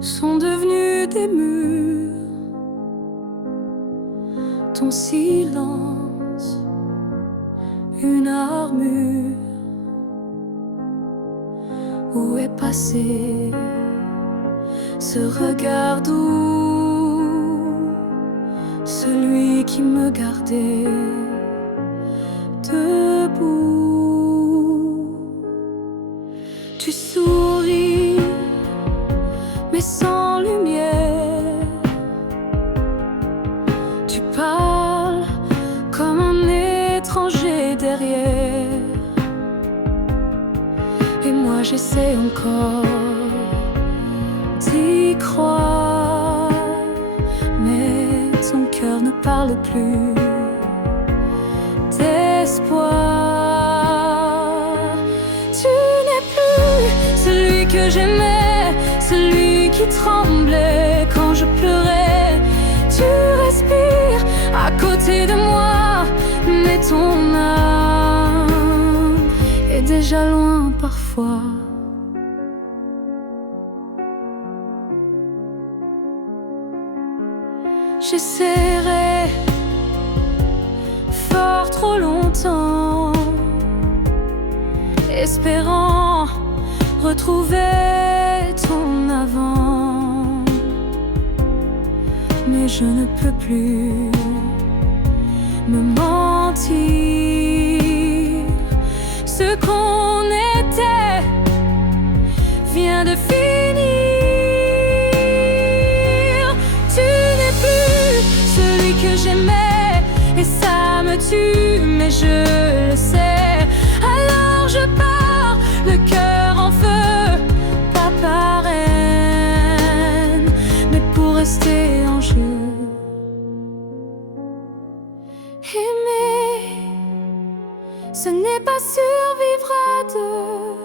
sont devenus des murs. Ton silence, une armure. Où est passé ce regard doux, celui qui me gardait debout? Tu souris, mais sans lumière. Tu parles comme un étranger derrière. Et moi j'essaie encore d'y croire, mais ton cœur ne parle plus d'espoir. Tu n'es plus celui que j'aimais, celui qui tremblait quand je pleurais. Tu respires à côté de moi, mais ton âme est déjà loin parfois. J'essaierai fort trop longtemps, espérant retrouver ton avant, mais je ne peux plus me mentir. Ce qu'on était vient de finir. Tu n'es plus celui que j'aimais, et ça me tue, mais je le sais. Alors je pars, le cœur en feu, pas par haine, mais pour rester en jeu. Aimer, ce n'est pas survivre à deux,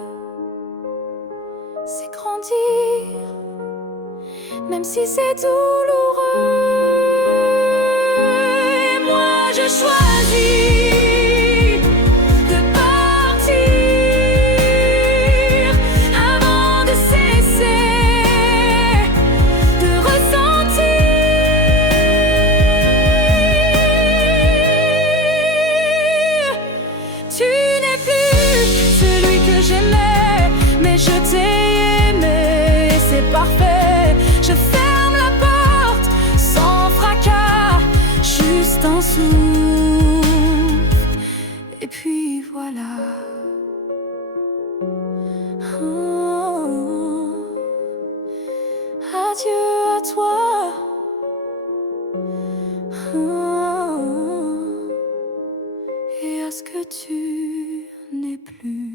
c'est grandir, même si c'est douloureux. Et moi je choisis de partir avant de cesser de ressentir. Tu n'es plus celui que j'aimais, mais je t'ai aimé, c'est parfait. Je ferme la porte sans fracas, juste un souffle, et puis voilà. Oh, adieu à toi. Oh, et à ce que tu n'es plus.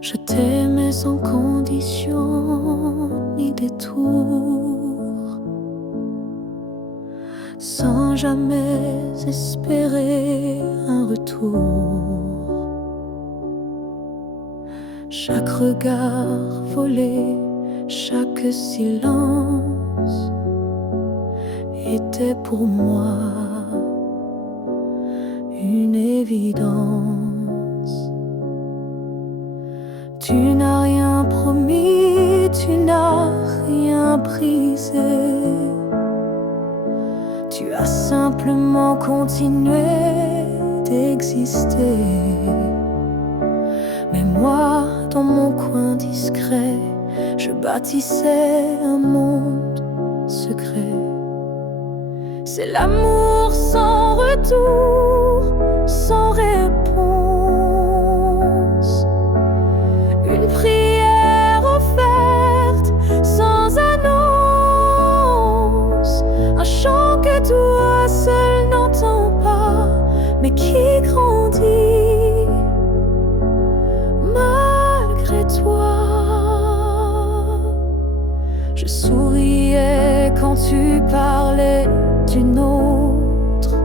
Je t'aimais sans condition ni détour, sans jamais espérer un retour. Chaque regard volé, chaque silence était pour moi une évidence. Tu n'as rien promis, tu n'as rien brisé. Tu as simplement continué d'exister. Mais moi, dans mon coin discret, je bâtissais un monde secret. C'est l'amour sans retour, sans réponse. Une prière offerte sans annonce. Un chant que toi seul n'entends pas, mais qui grandit malgré toi. Je souriais quand tu parlais d'une autre,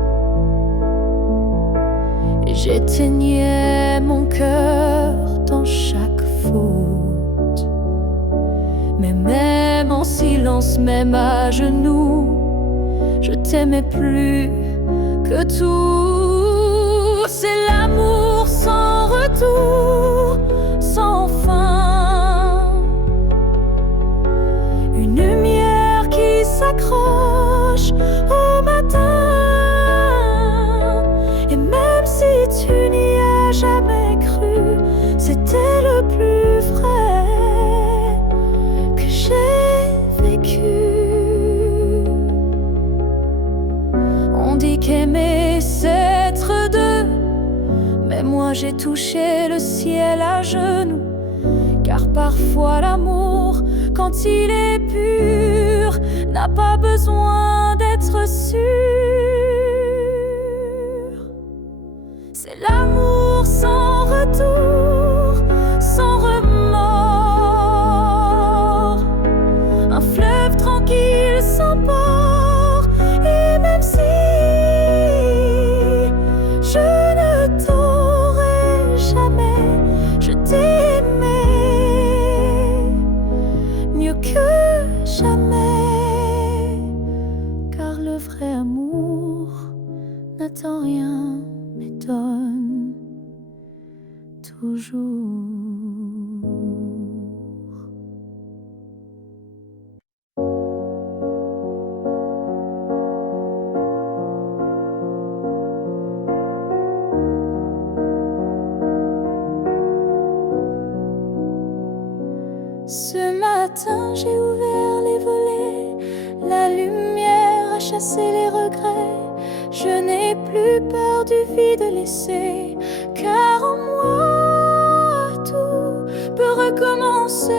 et j'éteignais mon cœur dans chaque faute. silence, même à genoux. Je t'aimais plus que tout. C'est l'amour sans retour, sans fin. Une lumière qui s'accroche au matin. Et même si tu n'y as jamais cru, c'était le plus vrai que j'ai vécu. On dit qu'aimer c'est être deux, mais moi j'ai touché le ciel à genoux. Car parfois l'amour, quand il est pur, n'a pas besoin d'être sûr. C'est l'amour sans retour, sans remords. Un fleuve tranquille sans port. Et même si je ne t'aurai jamais, je t'ai aimé mieux que jamais. Car le vrai amour n'attend rien, mais donne toujours. Ce matin, j'ai ouvert les volets, la lumière a chassé les regrets. Je n'ai plus peur du vide laissé, car en moi tout peut recommencer.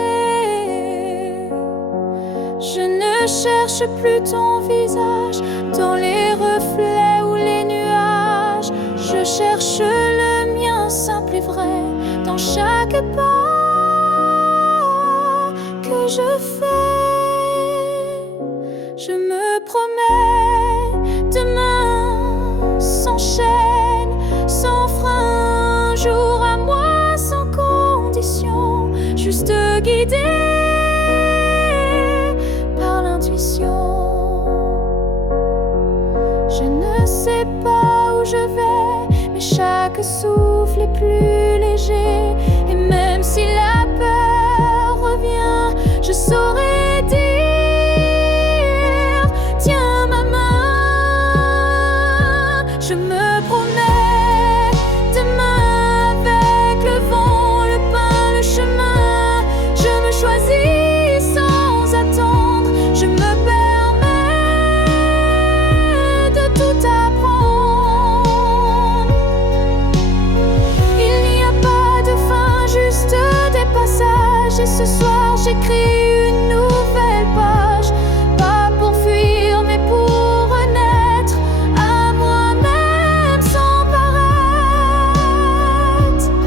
Je ne cherche plus ton visage dans les reflets ou les nuages. Je cherche le mien simple et vrai dans chaque pas que je fais. Je me promets demain sans chaîne, sans frein, jour à moi sans condition, juste guidé par l'intuition. Je ne sais pas où je vais, mais chaque souffle est plus léger. Et même si la peur revient, je saurai dire, tiens ma main. Je me promets demain avec le vent, le pain, le chemin. Je me choisis sans attendre, je me permets de tout apprendre. Il n'y a pas de fin, juste des passages. Et ce soir j'écris une nouvelle page, pas pour fuir mais pour renaître à moi-même sans paraître.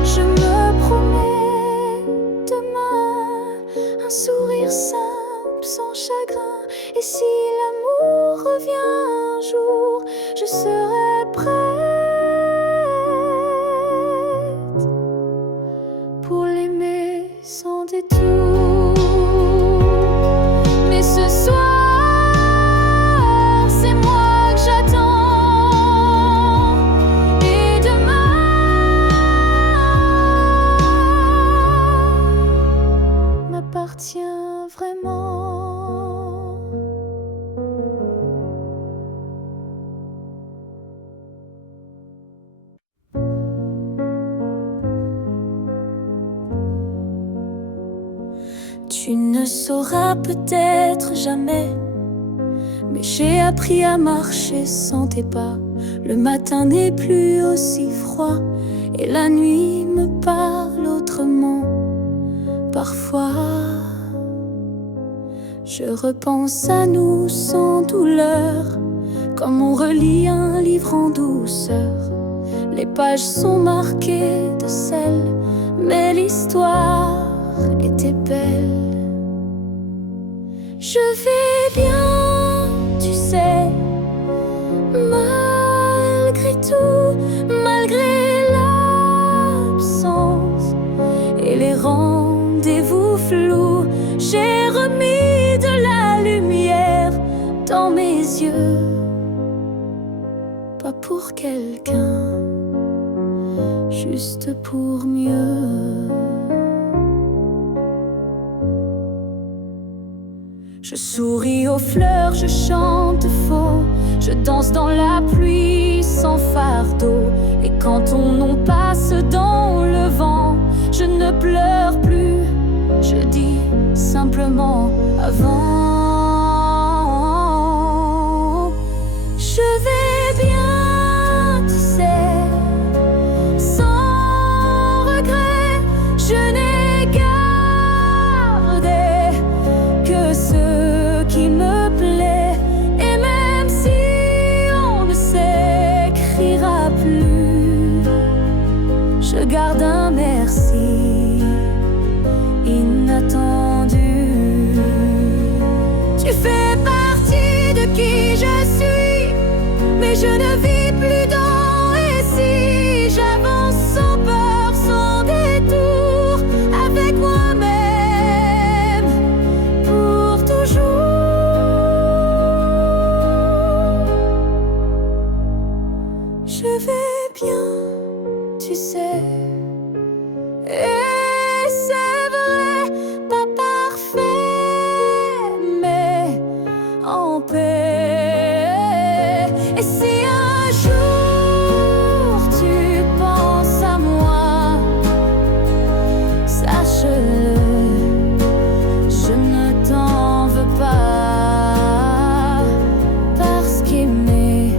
Je me promets demain un sourire simple sans chagrin. Et si l'amour revient un jour, je serai prête pour l'aimer sans détour. Mais ce soir, c'est moi que j'attends. Et demain m'appartient vraiment. Tu ne sauras peut-être jamais, mais j'ai appris à marcher sans tes pas. Le matin n'est plus aussi froid et la nuit me parle autrement. Parfois, je repense à nous sans douleur, comme on relit un livre en douceur. Les pages sont marquées de sel, mais l'histoire était belle. Je vais bien, tu sais, malgré tout, malgré l'absence et les rendez-vous flous. J'ai remis de la lumière dans mes yeux, pas pour quelqu'un, juste pour mieux. Je souris aux fleurs, je chante faux, je danse dans la pluie sans fardeau. Et quand ton nom passe dans le vent, je ne pleure plus, je dis simplement avant. Je vais bien, tu sais, sans regret, je n'ai gardé que ce qui me plaît. Et même si on ne s'écrira plus, je garde un merci inattendu. Tu fais partie de qui je suis, mais je ne vis plus dans et si j'avance sans peur, sans détour, avec moi-même pour toujours. Je vais bien, tu sais, et c'est vrai, pas parfait, mais en paix. Et si un jour tu penses à moi, sache-le, je ne t'en veux pas. Parce qu'aimer,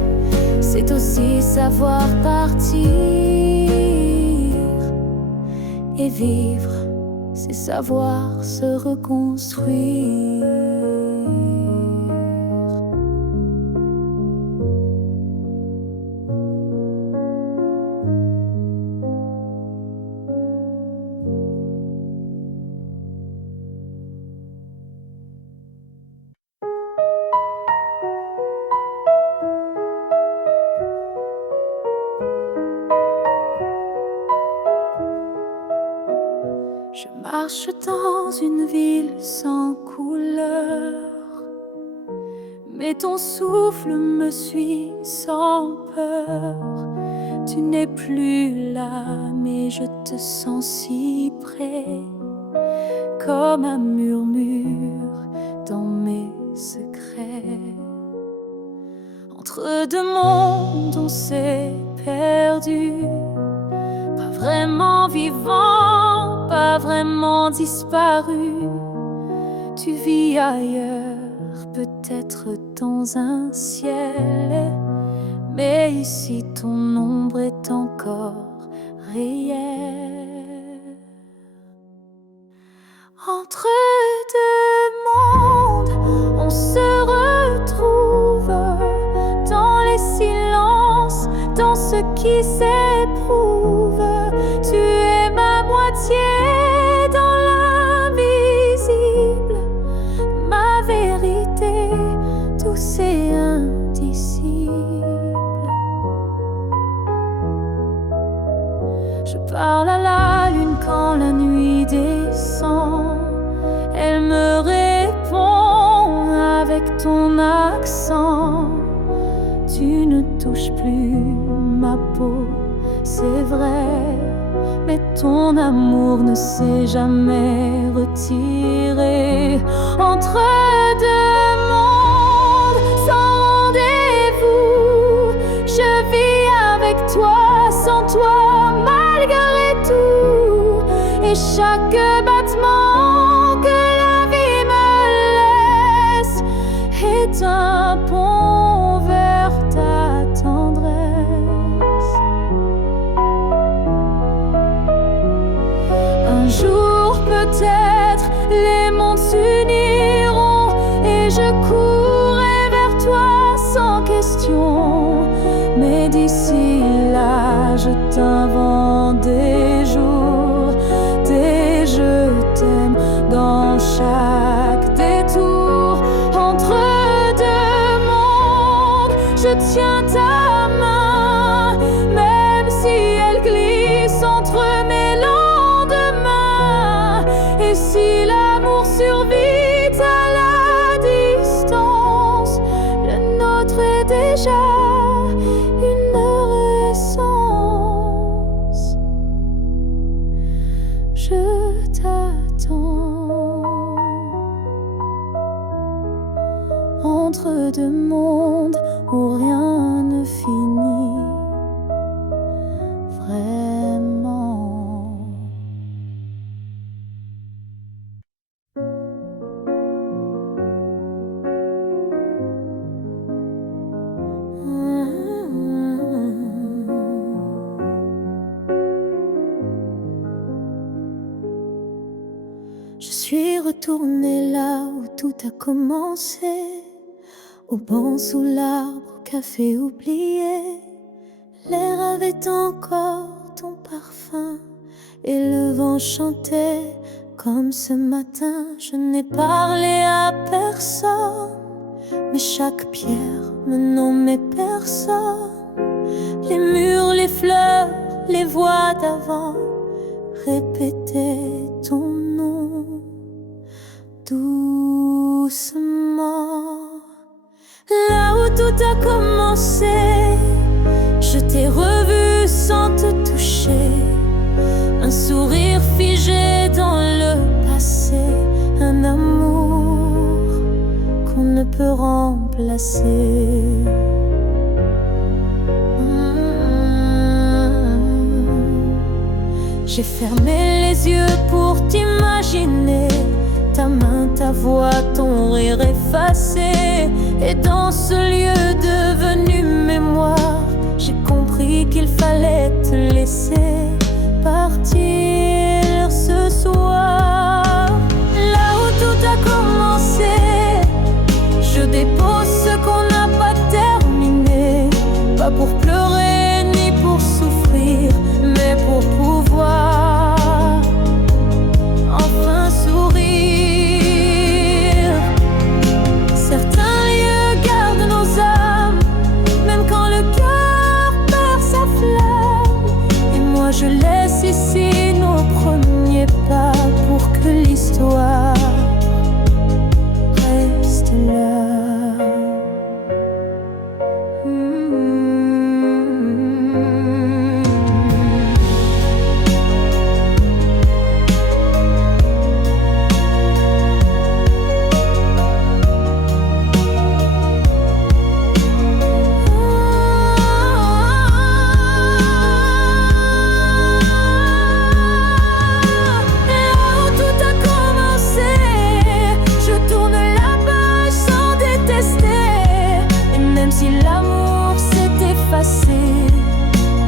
c'est aussi savoir partir. Et vivre, c'est savoir se reconstruire. Je marche dans une ville sans couleur, mais ton souffle me suit sans peur. Tu n'es plus là, mais je te sens si près, comme un murmure dans mes secrets. Entre deux mondes on s'est perdu, pas vraiment vivant, pas vraiment disparu. Tu vis ailleurs, peut-être dans un ciel, mais ici ton ombre est encore réelle. Entre deux mondes, on se retrouve dans les silences, dans ce qui s'éprouve. Tu es ma moitié dans l'invisible, ma vérité douce et indicible. Je parle à la lune quand la nuit descend, elle me répond avec ton accent. Tu ne touches plus ma peau, c'est vrai, mais ton amour ne s'est jamais retiré. Entre deux mondes sans rendez-vous, je vis avec toi, sans toi, malgré tout. Et chaque battement que la vie me laisse est un pont vers ta tendresse. Un jour peut-être les mondes s'uniront et je courrai vers toi sans question. Mais d'ici là, je t'invente des jours, des je t'aime dans chaque détour. Entre deux mondes, je tiens ta main, même si elle glisse entre mes lendemains. Et si l'amour je t'attends. Entre deux mondes où rien ne finit vraiment. Je suis retournée là où tout a commencé, au banc sous l'arbre, au café oublié. L'air avait encore ton parfum et le vent chantait comme ce matin. Je n'ai parlé à personne, mais chaque pierre me nommait personne. Les murs, les fleurs, les voix d'avant répétaient ton nom doucement. Là où tout a commencé, je t'ai revu sans te toucher. Un sourire figé dans le passé, un amour qu'on ne peut remplacer. J'ai fermé les yeux pour t'imaginer, ta main, ta voix, ton rire effacé. Et dans ce lieu devenu mémoire, j'ai compris qu'il fallait te laisser partir ce soir. Là où tout a commencé, je dépose ce qu'on n'a pas terminé. Pas pour pleurer ni pour souffrir, mais pour pouvoir enfin sourire. Certains lieux gardent nos âmes, même quand le cœur perd sa flamme. Et moi je laisse ici nos premiers pas pour que l'histoire reste là.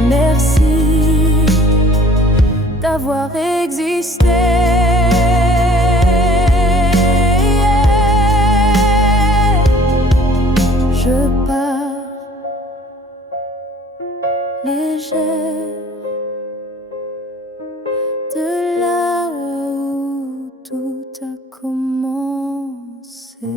Merci d'avoir existé. Je pars légère de là où tout a commencé.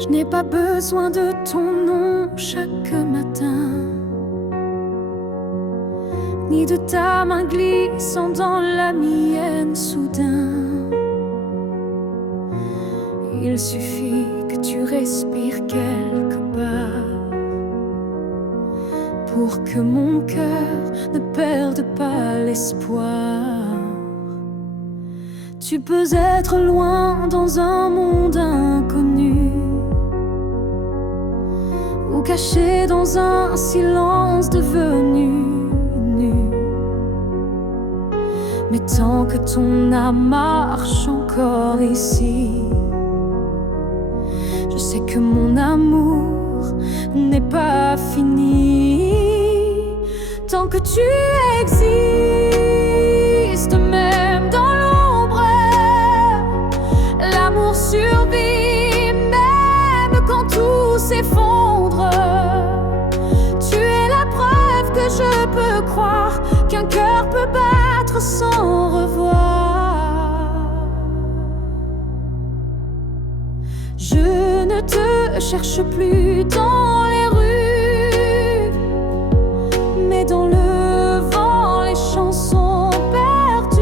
Je n'ai pas besoin de ton nom chaque matin, ni de ta main glissant dans la mienne soudain. Il suffit que tu respires quelque part pour que mon cœur ne perde pas l'espoir. Tu peux être loin dans un monde inconnu, ou caché dans un silence devenu nu. Mais tant que ton âme marche encore ici, je sais que mon amour n'est pas fini. Tant que tu existes, même dans l'ombre, l'amour survit, même quand tout s'effondre. Tu es la preuve que je peux croire qu'un cœur peut battre sans revoir. Je ne te cherche plus dans les rues, mais dans le vent, les chansons perdues.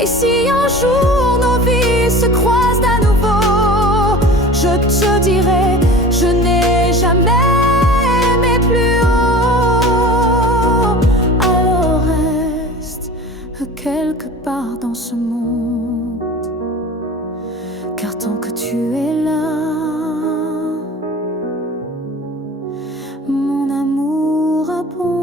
Et si un jour nos vies se croisent à nouveau, je te dirai, je n'ai jamais aimé plus haut. Alors reste quelque part dans ce monde, car tant que tu es là, mon amour abonde.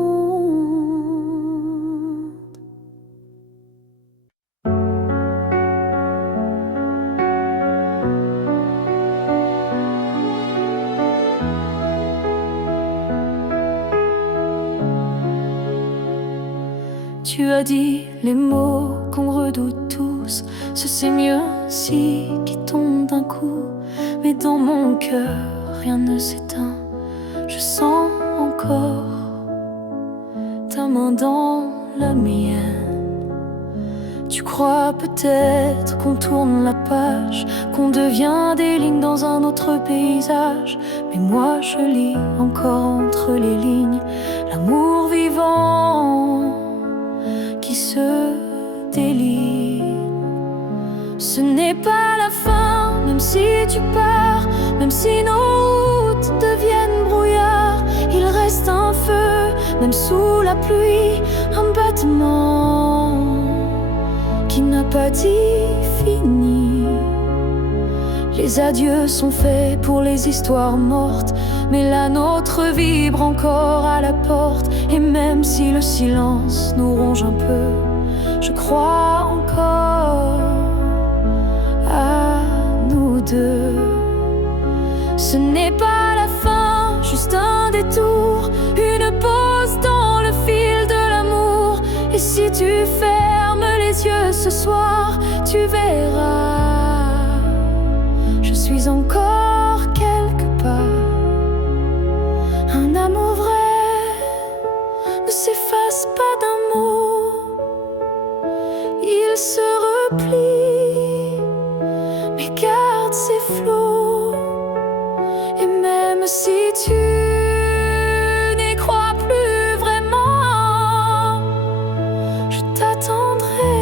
Tu as dit les mots qu'on redoute tous, c'est mieux ainsi qui tombe d'un coup. Mais dans mon cœur, rien ne s'éteint. Je sens encore ta main dans la mienne. Tu crois peut-être qu'on tourne la page, qu'on devient des lignes dans un autre paysage. Mais moi je lis encore entre les lignes l'amour vivant qui se délie. Ce n'est pas la fin, même si tu pars, même si nos routes deviennent brouillard. Il reste un feu, même sous la pluie, un battement qui n'a pas dit fini. Les adieux sont faits pour les histoires mortes, mais la nôtre vibre encore à la porte. Et même si le silence nous ronge un peu, je crois encore à nous deux. Ce n'est pas la fin, juste un détour, une pause dans le fil de l'amour. Et si tu fermes les yeux ce soir, tu verras, je suis encore quelque part. Un amour vrai ne s'efface pas d'un mot, il se replie, mais garde ses flots. Et même si tu n'y crois plus vraiment, je t'attendrai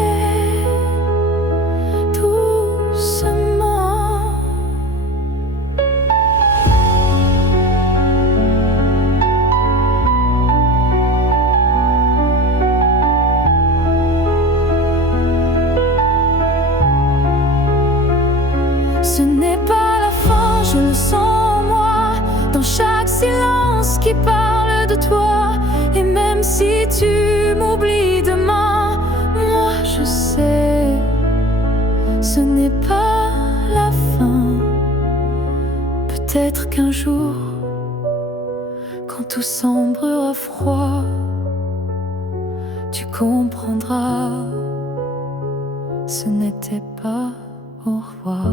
doucement. Ce n'est pas la fin, je le sens en moi, dans chaque silence qui parle de toi. Et même si tu m'oublies demain, moi je sais, ce n'est pas la fin. Peut-être qu'un jour, quand tout semblera froid, tu comprendras, ce n'était pas au revoir.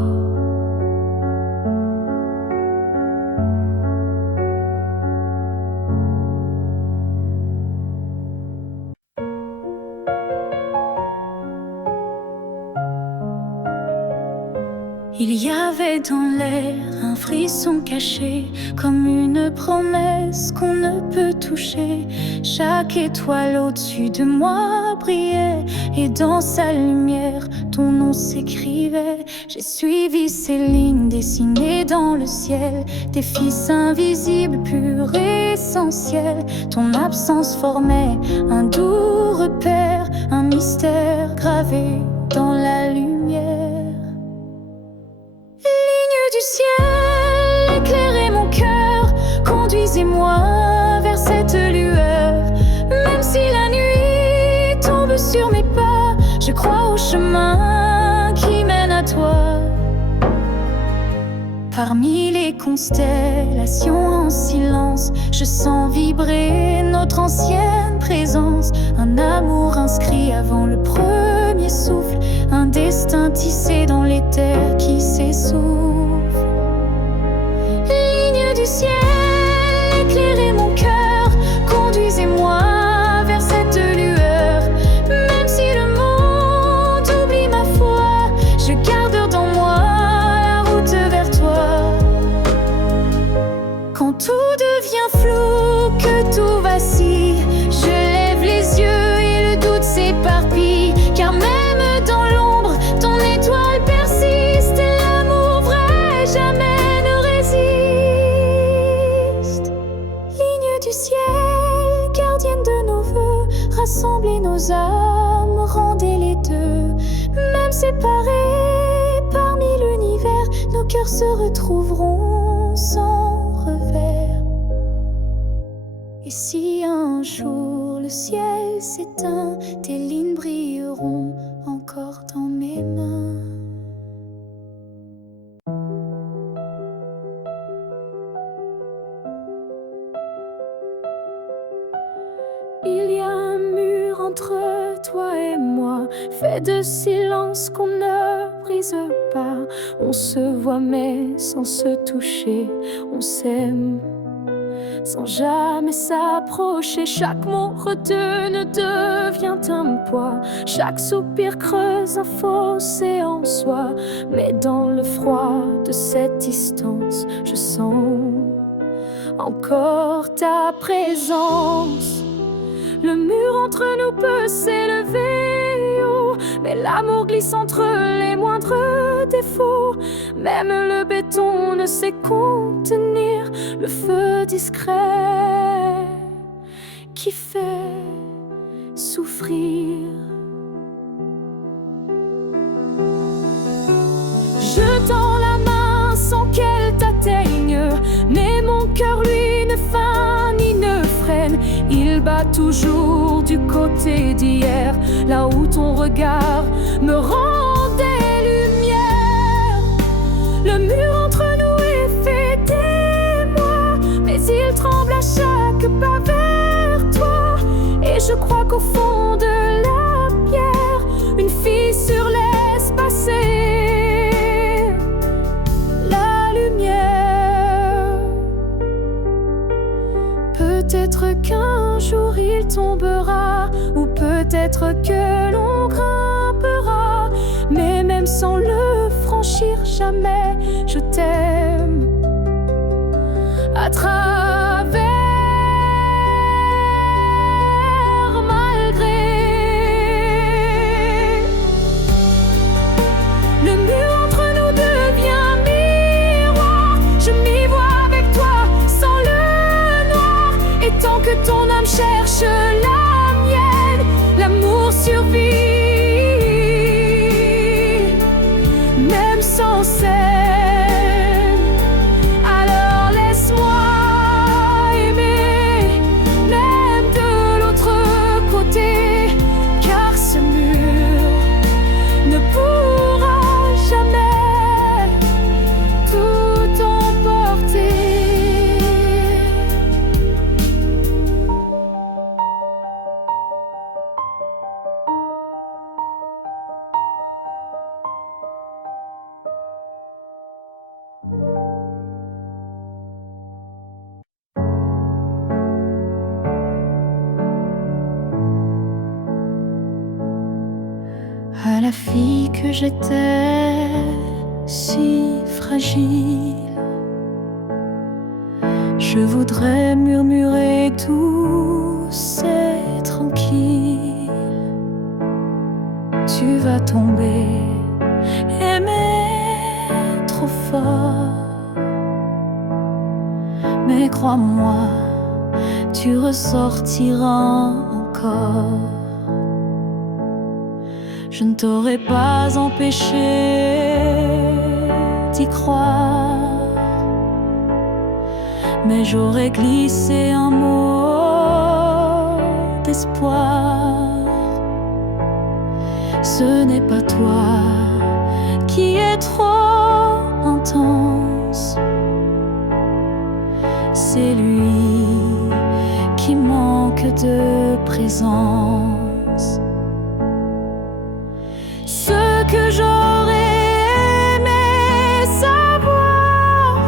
Il y avait dans l'air un frisson caché, comme une promesse qu'on ne peut toucher. Chaque étoile au-dessus de moi brillait, et dans sa lumière, ton nom s'écrivait. J'ai suivi ces lignes dessinées dans le ciel, des fils invisibles, purs et essentiels. Ton absence formait un doux repère, un mystère gravé dans la lumière. Du ciel, éclairez mon cœur, conduisez-moi vers cette lueur. Même si la nuit tombe sur mes pas, je crois au chemin qui mène à toi. Parmi les constellations en silence, je sens vibrer notre ancienne présence. Un amour inscrit avant le premier souffle, un destin tissé dans les terres qui s'essouffle. Ligne du ciel, éclairez mon cœur, conduisez-moi vers cette lueur. Même si le monde oublie ma foi, je garde dans moi la route vers toi. Quand tout devient flou, que tout vacille, je lève les yeux et le doute s'éparpille. Car même dans l'eau, séparés parmi l'univers, nos cœurs se retrouveront sans revers. Et si un jour le ciel s'éteint, tes lignes brilleront encore dans mes mains. Il y a un mur entre toi et moi, fait de silence qu'on ne brise pas. On se voit mais sans se toucher, on s'aime sans jamais s'approcher. Chaque mot retenu devient un poids, chaque soupir creuse un fossé en soi. Mais dans le froid de cette distance, je sens encore ta présence. Le mur entre nous peut s'élever haut, mais l'amour glisse entre les moindres défauts. Même le béton ne sait contenir le feu discret qui fait souffrir. Je tends la main sans qu'elle t'atteigne, mais mon cœur lui ne feint ni ne freine. Il bat toujours du côté d'hier, là où ton regard me rend des lumières. Le mur entre nous est fait d'émoi, mais il tremble à chaque pas vers toi. Et je crois qu'au fond de la pierre, une fissure laisse passer la lumière. Peut-être qu'un jour il tombera, ou peut-être que l'on grimpera, mais même sans le franchir jamais, je t'aime à travers, malgré. Le mur entre nous devient miroir, je m'y vois avec toi sans le noir. Et tant que ton âme cherche la mienne, l'amour survit, même sans scène. Alors laisse-moi aimer, même de l'autre côté, car ce mur ne pourra jamais tout emporter. À la fille que j'étais, si fragile, je voudrais murmurer douce et tranquille. Tu vas tomber, aimer trop fort, mais crois-moi, tu ressortiras encore. Je ne t'aurais pas empêché d'y croire, mais j'aurais glissé un mot d'espoir. Ce n'est pas toi qui es trop intense, c'est lui qui manque de présence. Ce que j'aurais aimé savoir,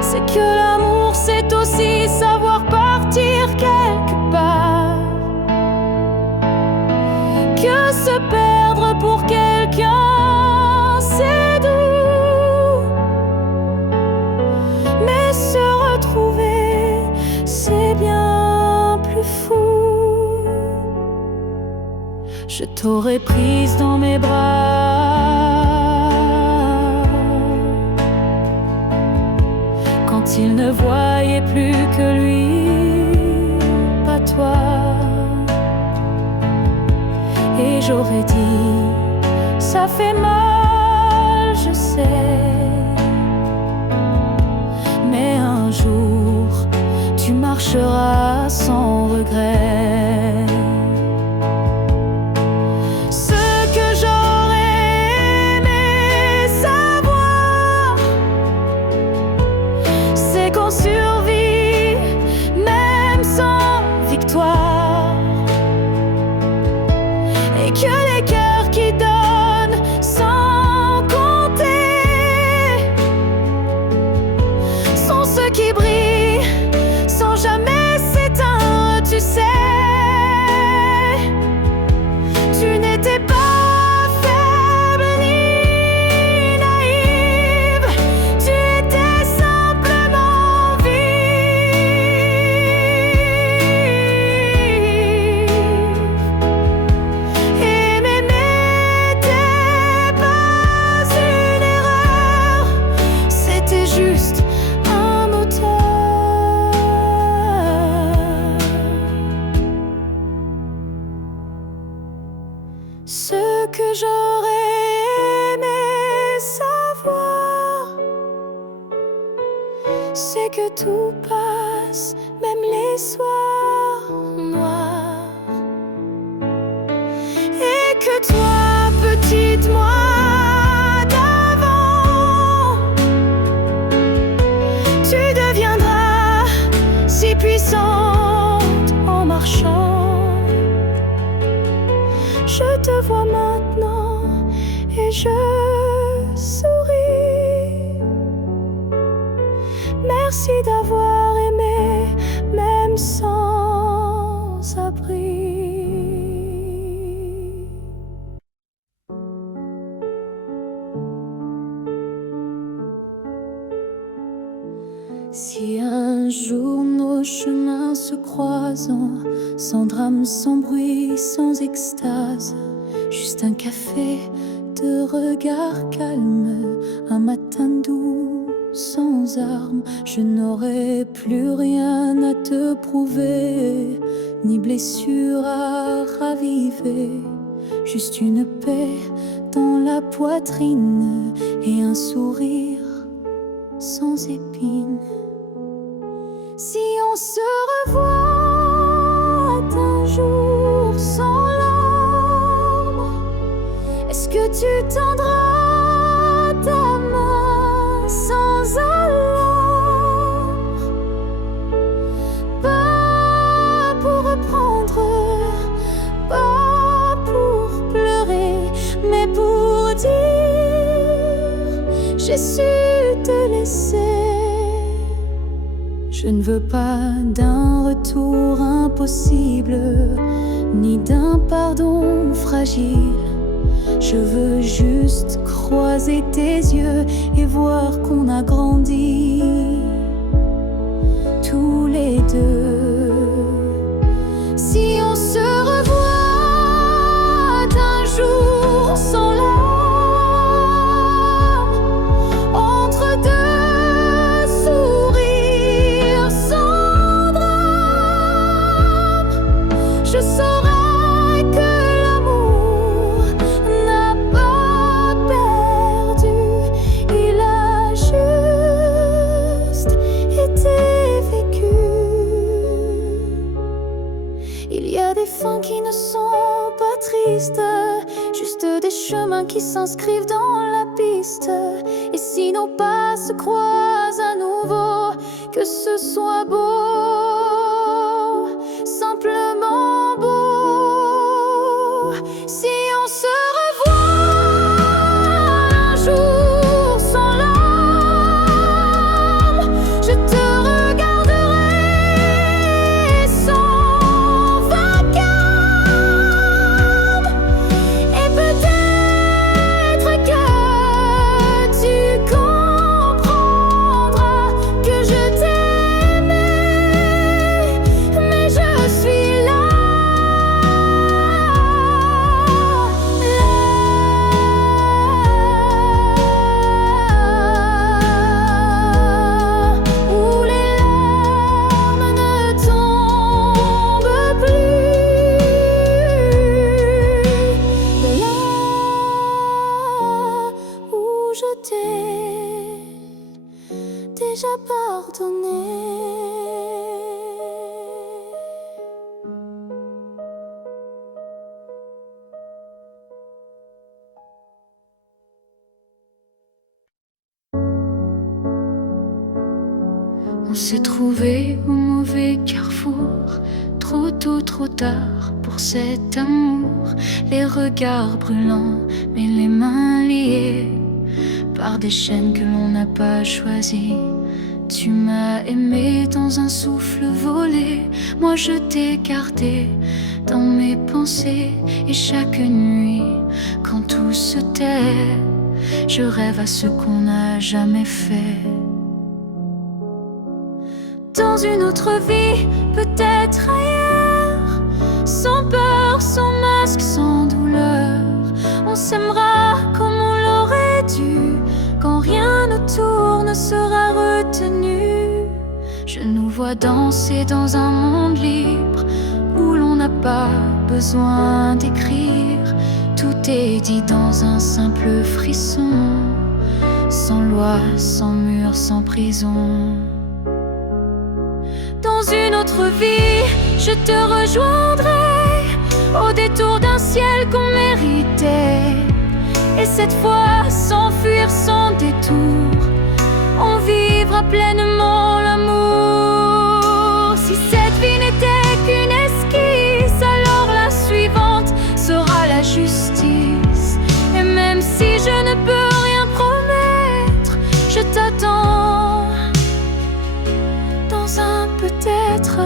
c'est que l'amour c'est aussi savoir partir quelque part, que se perdre pour quelqu'un c'est doux, mais se retrouver c'est bien plus fou. Je t'aurais prise dans mes bras quand il ne voyait plus que lui, pas toi. Et j'aurais dit ça fait mal, je sais. Mais un jour, tu marcheras sans regret. Ce que j'aurais aimé savoir, c'est qu'on survit même sans victoire, et que les cœurs qui donnent sans compter sont ceux qui brillent sans jamais s'éteindre. Tu sais, tu n'étais pas faible ni naïve, tu étais simplement vive. Aimer n'était pas une erreur, c'était juste un moteur. Ce que j'aurais aimé savoir, c'est que tout passe, même les soirs noirs, et que toi, petite moi d'avant, tu deviendras si puissante en marchant. Je te vois maintenant et je souris. Merci d'avoir aimé, même sans abri. Si un jour nos chemins se croisent, sans drame, sans bruit, sans extase, juste un café, de regard calme, un matin doux, sans armes, je n'aurai plus rien à te prouver, ni blessure à raviver, juste une paix dans la poitrine et un sourire sans épines. Si on se revoit un jour sans l'ombre, est-ce que tu tendras ta main sans alors? Pas pour reprendre, pas pour pleurer, mais pour dire j'ai su te laisser. Je ne veux pas d'un retour impossible, ni d'un pardon fragile. Je veux juste croiser tes yeux et voir qu'on a grandi tous les deux. Si on se revoit un jour sans larmes, entre deux sourires sans drame, je saurai que l'amour n'a pas perdu, il a juste été vécu. Il y a des fins qui ne sont pas tristes, juste des chemins qui s'inscrivent dans la piste. Et si nos pas se croisent à nouveau, que ce soit beau, simplement beau. Si on se revoit un jour sans larmes, je te regarderai sans vacarme, et peut-être que tu comprendras que je t'aimais déjà pardonné. On s'est trouvé au mauvais carrefour, trop tôt, trop tard pour cet amour. Les regards brûlants, mais les mains liées par des chaînes que l'on n'a pas choisies. Tu m'as aimé dans un souffle volé, moi je t'ai gardé dans mes pensées. Et chaque nuit, quand tout se tait, je rêve à ce qu'on n'a jamais fait. Dans une autre vie, peut-être ailleurs, sans peur, sans masque, sans douleur, on s'aimera comme on l'aurait dû, quand rien autour ne sera retenu. Je nous vois danser dans un monde libre, où l'on n'a pas besoin d'écrire. Tout est dit dans un simple frisson, sans loi, sans mur, sans prison. Dans une autre vie, je te rejoindrai au détour d'un ciel qu'on méritait. Et cette fois, sans fuir, sans détour, on vivra pleinement l'amour. Si cette vie n'était qu'une esquisse, alors la suivante sera la justice. Et même si je ne peux rien promettre, je t'attends dans un peut-être.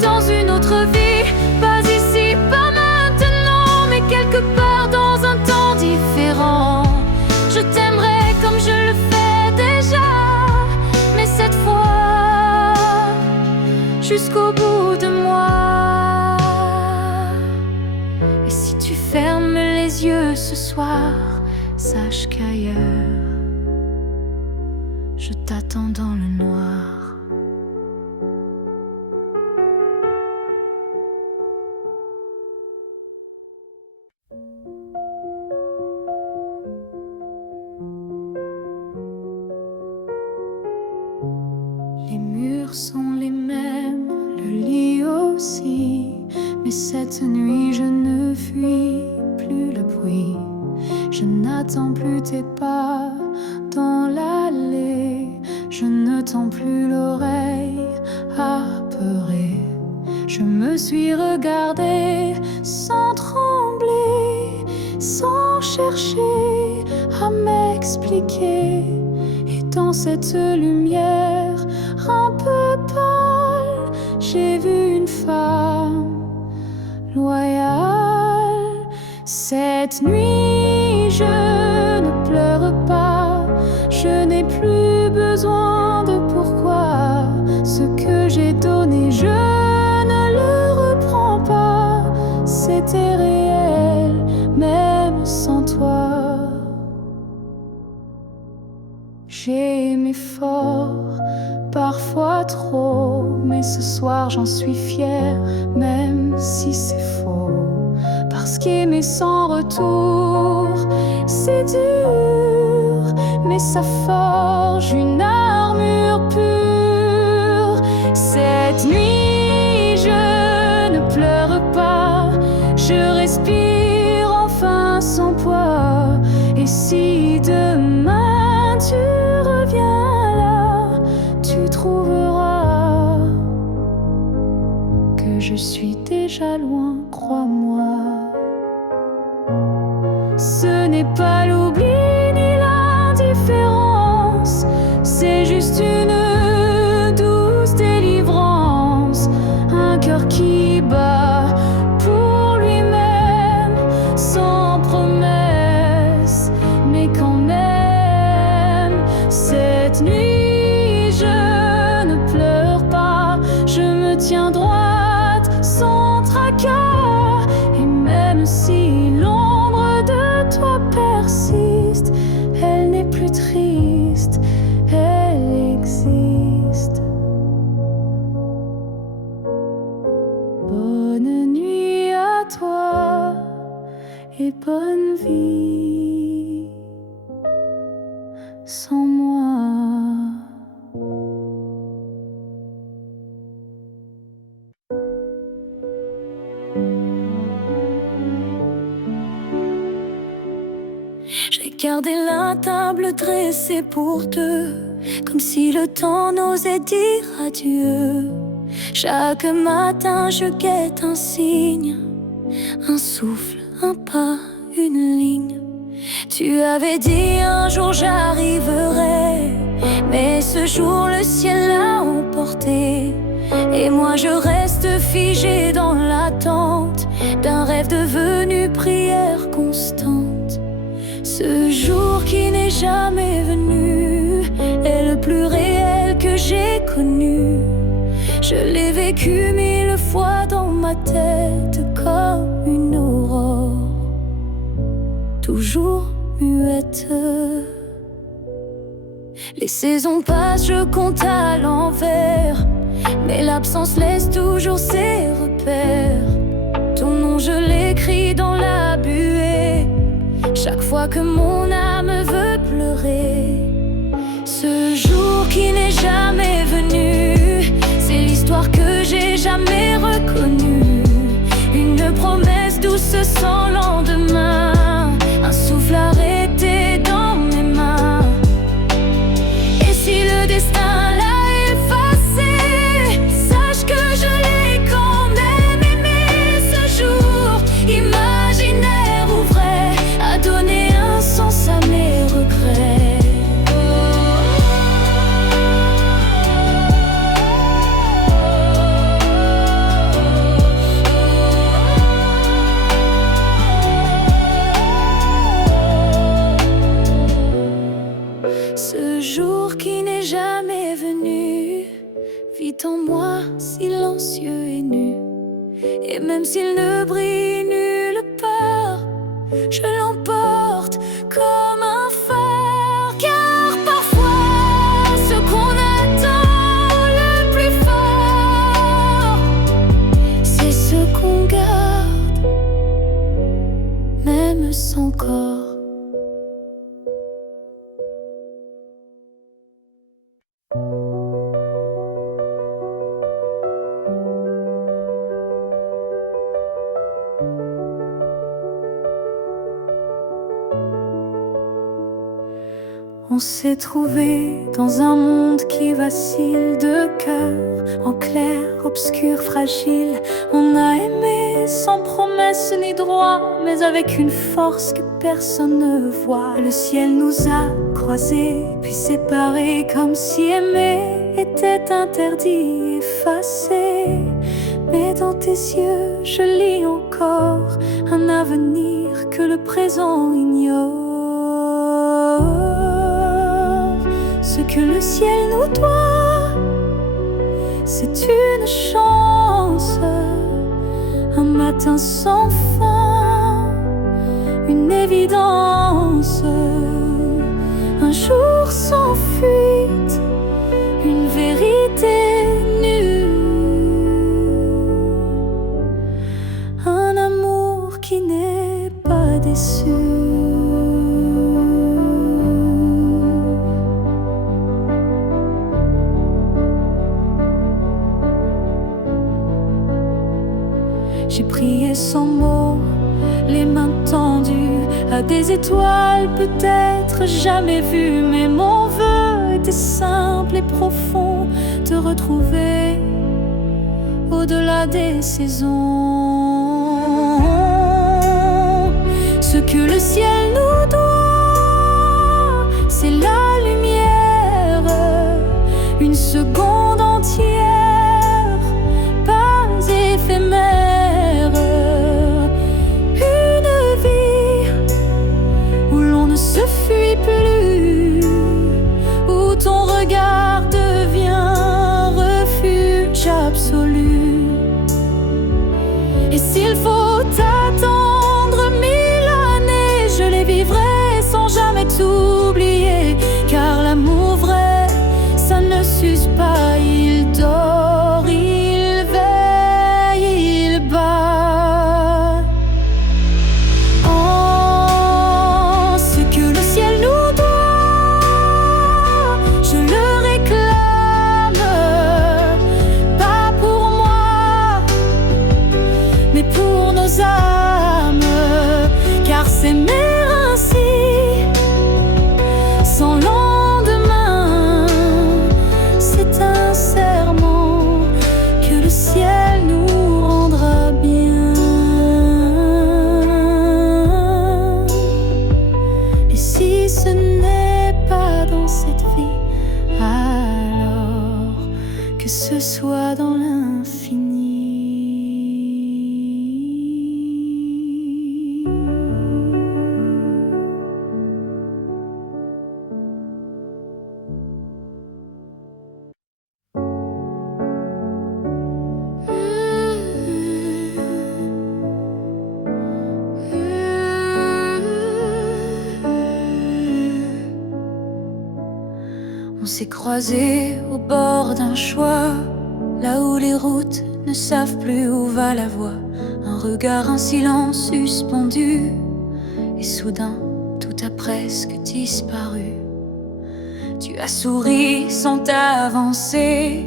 Dans une autre vie, pas ici, pas maintenant, mais quelque part dans un temps différent. Je t'aimerai comme je le fais déjà, mais cette fois jusqu'au bout de moi. Et si tu fermes les yeux ce soir, sache qu'ailleurs je t'attends dans le noir. Les murs sont les mêmes, le lit aussi, mais cette nuit je ne fuis plus le bruit. Je n'attends plus tes pas dans l'allée, je ne tends plus l'oreille apeurée. Je me suis regardée sans trembler, sans chercher à m'expliquer. Et dans cette lumière un peu pâle, j'ai vu une femme loyale. Cette nuit, je ne pleure pas, je n'ai plus besoin de pourquoi. Ce que j'ai donné, je ne le reprends pas. C'était réel, même sans toi. J'ai aimé fort, parfois trop, mais ce soir j'en suis fière, même si c'est faux. Parce qu'aimer sans retour, c'est dur, mais ça forge une armure pure. Cette nuit, je ne pleure pas, je respire enfin sans poids. Et si demain tu reviens là, tu trouveras que je suis déjà loin, crois-moi. Ce n'est pas l'oubli ni l'indifférence, c'est juste une douce délivrance. Un cœur qui bat pour lui-même, sans promesse, mais quand même. Cette nuit, je ne pleure pas, je me tiens droite sans tracas. Et même si l'ombre de toi perce, et bonne vie sans moi. J'ai gardé la table dressée pour deux, comme si le temps n'osait dire adieu. Chaque matin je guette un signe, un souffle, un pas, une ligne. Tu avais dit un jour j'arriverai, mais ce jour le ciel l'a emporté. Et moi je reste figé dans l'attente d'un rêve devenu prière constante. Ce jour qui n'est jamais venu est le plus réel que j'ai connu. Je l'ai vécu 1000 fois dans ma tête comme une aurore, toujours muette. Les saisons passent, je compte à l'envers, mais l'absence laisse toujours ses repères. Ton nom je l'écris dans la buée, chaque fois que mon âme veut pleurer. Ce jour qui n'est jamais venu, c'est l'histoire que j'ai jamais reconnue. Une promesse douce sans lendemain, un souffle arrêté dans mes mains. Et si le destin l'a effacé, sache que je l'ai quand même aimé. Ce jour imaginaire ou vrai a donné un sens à mes regrets. Ce jour qui n'est jamais venu vit en moi silencieux et nu. Et même s'il ne brille nulle part, je l'emporte comme un phare. Car parfois ce qu'on attend le plus fort, c'est ce qu'on garde, même sans corps. On s'est trouvé dans un monde qui vacille, de cœur en clair, obscur, fragile. On a aimé sans promesse ni droit, mais avec une force que personne ne voit. Le ciel nous a croisés, puis séparés, comme si aimer était interdit, effacé. Mais dans tes yeux, je lis encore un avenir que le présent ignore. Ce que le ciel nous doit, c'est une chance, un matin sans fin, une évidence, un jour sans fuite, une vérité nue, un amour qui n'est pas déçu. J'ai prié sans mots, les mains tendues à des étoiles peut-être jamais vues. Mais mon vœu était simple et profond, te retrouver au-delà des saisons. Ce que le ciel nous doit, c'est la lumière, une seconde entière, pas éphémère. Plus, où ton regard devient refuge absolu. Et s'il faut attendre 1000 années, je l'ai On s'est croisés au bord d'un choix, là où les routes ne savent plus où va la voie. Un regard, un silence suspendu, et soudain tout a presque disparu. Tu as souri sans t'avancer,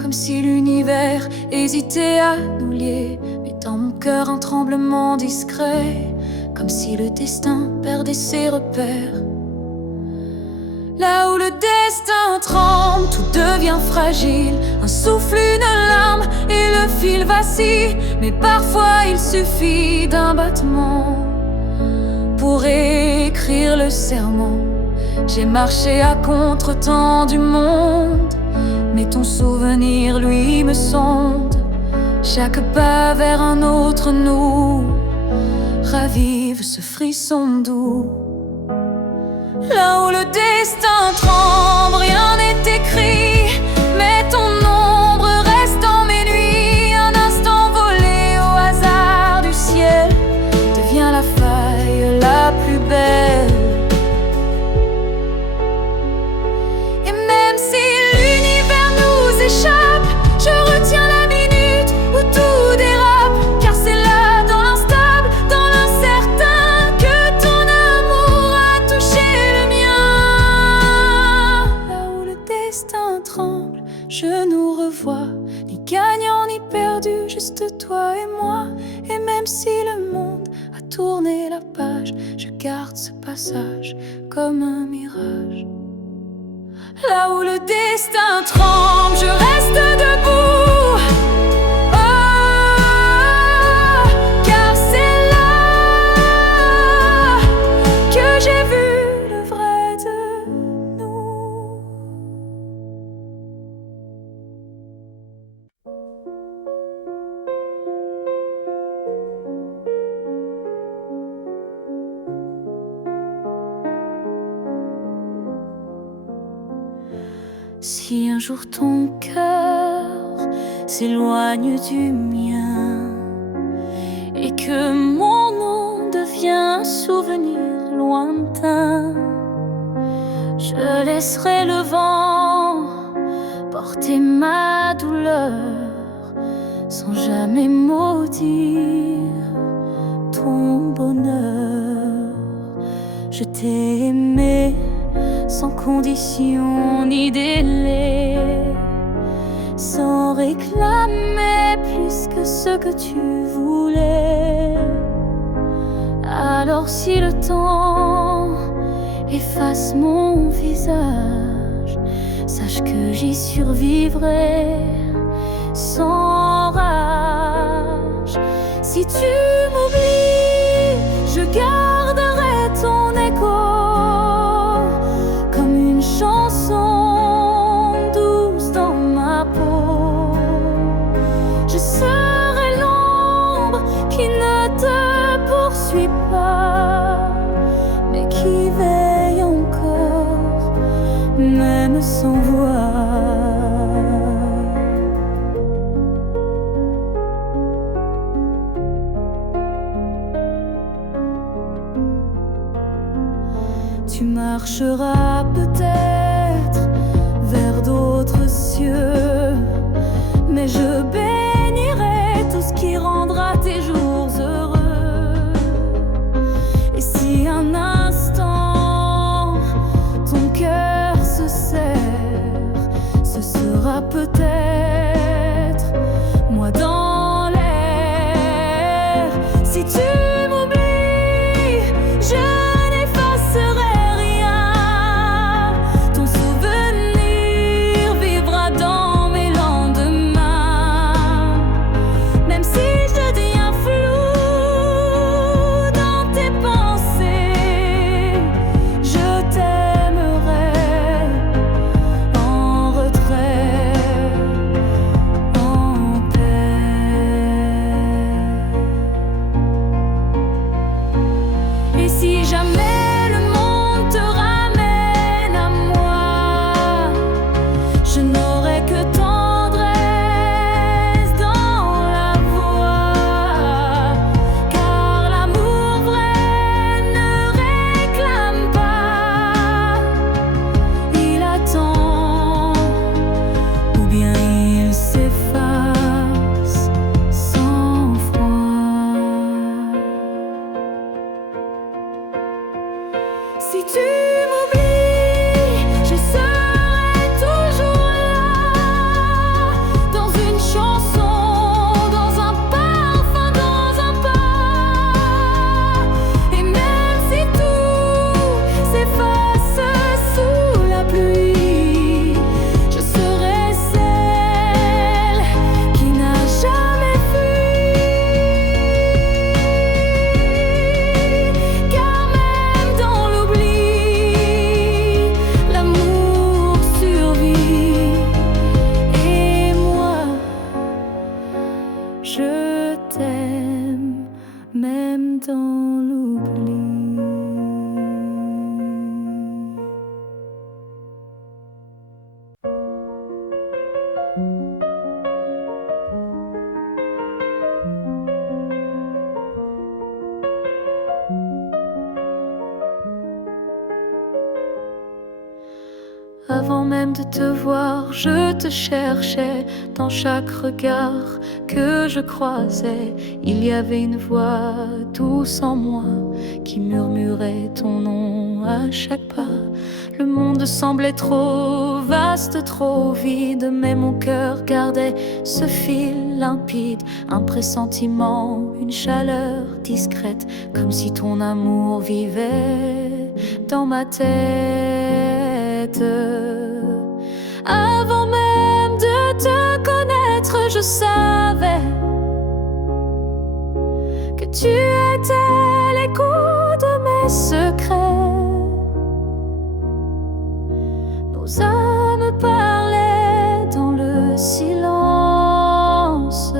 comme si l'univers hésitait à nous lier. Mais dans mon cœur un tremblement discret, comme si le destin perdait ses repères. Là où le destin tremble, tout devient fragile. Un souffle, une larme et le fil vacille. Mais parfois il suffit d'un battement pour écrire le serment. J'ai marché à contre-temps du monde, mais ton souvenir, lui, me sonde. Chaque pas vers un autre nous ravive ce frisson doux. Là où le destin tremble, rien n'est écrit, mais ton ombre reste dans mes nuits. Un instant volé au hasard du ciel devient la faille la plus belle. Et même si l'univers nous échappe, je retiens la minute où tout dérape. Car c'est là, dans l'instable, dans l'incertain, que ton amour a touché le mien. Là où le destin tremble, je nous revois, ni gagnant ni perdu, juste toi et moi. Et même si le monde a tourné la page, je garde ce passage comme un mirage. Là où le destin tremble, je reste debout. Oh, car c'est là que j'ai vu le vrai de nous. Si un jour ton cœur s'éloigne du mien et que mon nom devient un souvenir lointain, je laisserai le vent porter ma douleur sans jamais maudire ton bonheur. Je t'ai aimé sans condition ni délai, sans réclamer plus que ce que tu voulais. Alors si le temps efface mon visage, sache que j'y survivrai sans rage. Si tu m'oublies, je garderai ton écho comme une chanson douce dans ma peau. Je serai l'ombre qui ne te poursuit pas, mais qui veille encore, même sans voix. Tu marcheras peut-être vers d'autres cieux, mais je bénirai tout ce qui rendra tes jours heureux. Et si un instant ton cœur se serre, ce sera peut-être moi dans l'air. Si tu m'oublies, je Si tu m'oublies, je serai toujours là, dans une chanson, dans un parfum, dans un pas. Et même si tout s'efface sous la pluie, je serai celle qui n'a jamais fui. Car même dans l'oubli, l'amour survit. Et moi, je t'aime, même dans l'oubli. Avant même de te voir, je te cherchais. Dans chaque regard que je croisais, il y avait une voix douce en moi qui murmurait ton nom à chaque pas. Le monde semblait trop vaste, trop vide, mais mon cœur gardait ce fil limpide, un pressentiment, une chaleur discrète, comme si ton amour vivait dans ma tête. Avant même de te connaître, je savais que tu étais l'écho de mes secrets. Nos âmes parlaient dans le silence,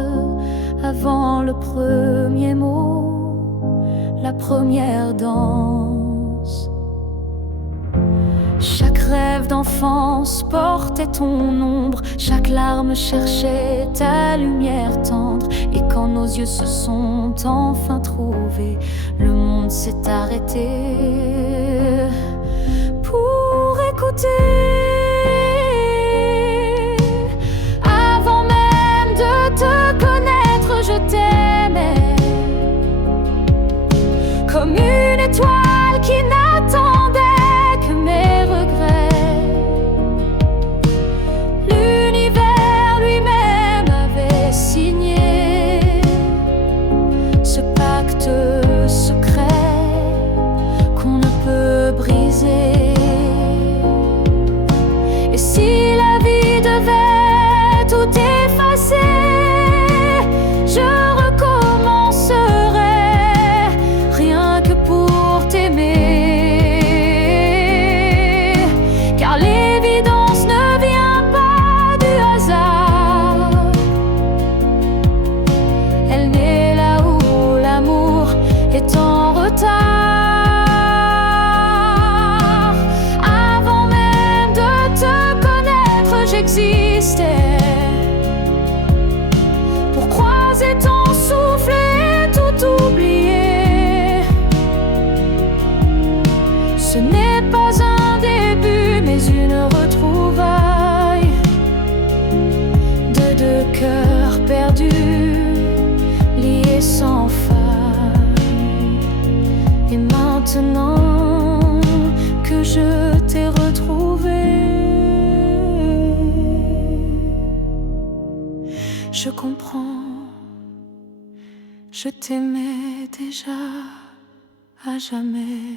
avant le premier mot, la première danse. Chaque rêve d'enfance portait ton ombre, chaque larme cherchait ta lumière tendre. Et quand nos yeux se sont enfin trouvés, le monde s'est arrêté pour écouter. Avant même de te connaître, je t'aimais comme une étoile qui n'attendait que mes regrets. L'univers lui-même avait signé ce pacte secret qu'on ne peut briser. Et si la vie devait tout effacer, je recommencerais rien que pour t'aimer. Car l'évidence ne vient pas du hasard, elle naît là où l'amour est en retard. Avant même de te connaître, j'existais pour croiser ton souffle et tout oublier. Ce n'est pas un début, mais une retrouvaille de deux cœurs perdus, liés sans faille. Et maintenant que je t'ai retrouvé, je comprends, je t'aimais déjà à jamais.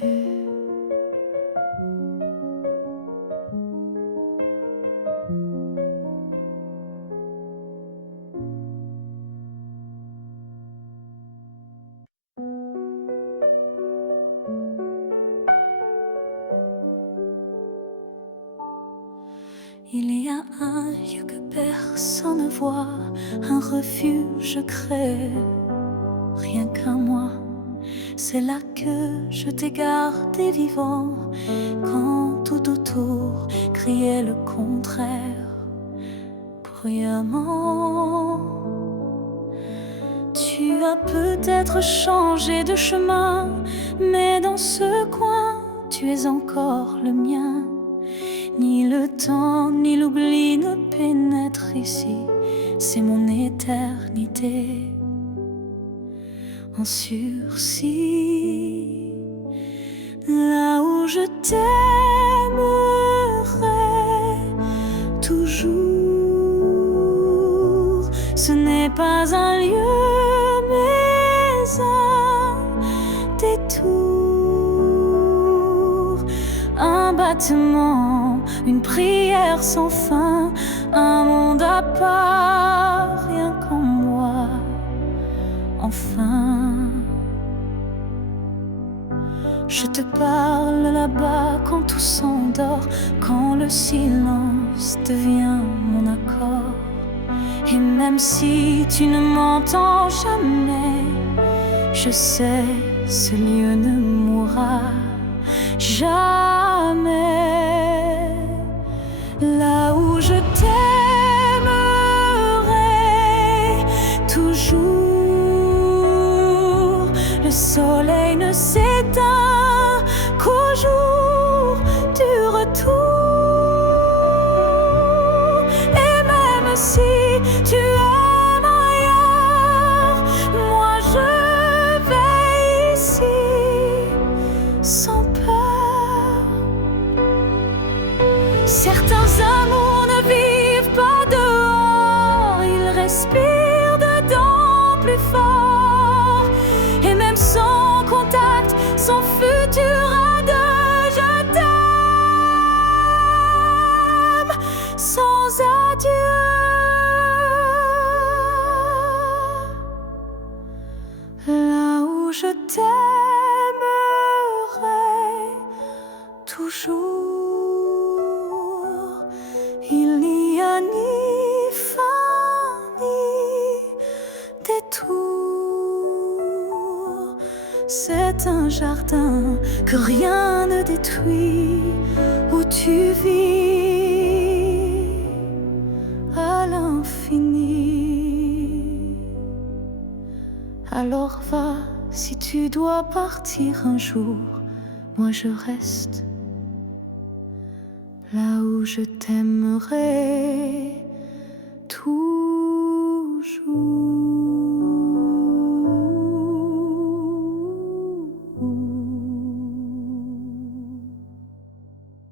Il y a un lieu que personne ne voit, un refuge crée, rien qu'un moi. C'est là que je t'ai gardé vivant, quand tout autour criait le contraire, bruyamment. Tu as peut-être changé de chemin, mais dans ce coin, tu es encore le mien. Ni le temps, ni l'oubli ne pénètrent ici, c'est mon éternité en sursis. Là où je t'aimerai toujours. Ce n'est pas un lieu, mais un détour, un battement, une prière sans fin, un monde à part, rien qu'en moi, enfin. Je te parle là-bas quand tout s'endort, quand le silence devient mon accord. Et même si tu ne m'entends jamais, je sais, ce lieu ne mourra jamais. Là où je t'aimerai toujours, le soleil ne s'éteint qu'au jour du retour. Et même si tu aimes ailleurs, moi je vais ici sans peur. Certains amours ne vivent pas dehors, ils respirent dedans plus fort. Et même sans contact, sans futur à deux, je t'aime sans adieu. Là où je t'aimerai toujours, il n'y a ni fin ni détour. C'est un jardin que rien ne détruit, où tu vis à l'infini. Alors va, si tu dois partir un jour, moi je reste là où je t'aimerai toujours.